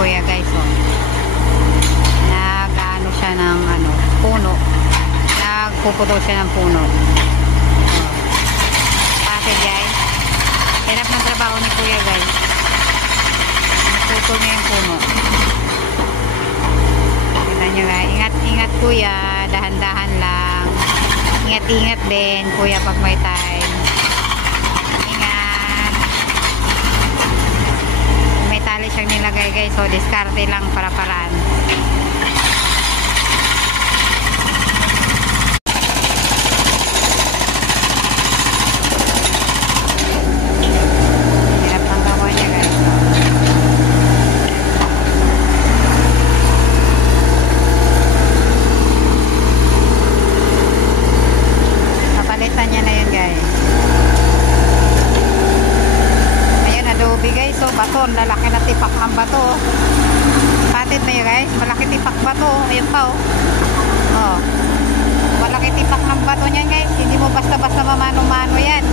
kuya guys, oh. Nag-ano siya ng ano, puno. Nagpuputol siya ng puno. Oh. Bakit guys? Hirap ng trabaho ni kuya guys. Nagputol niya yung puno. Kita nyo guys. Ingat kuya. Dahan-dahan lang. Ingat din kuya pag may time. Ingat. May tali siyang nilagay guys. So diskarte lang para paraan. Bato, lalaki na tipak ng bato. Patid na yun guys, malaki tipak bato. Ayun pa oh. Oh. Malaki tipak ng bato niyan guys. Hindi mo basta-basta mamano-mano yan.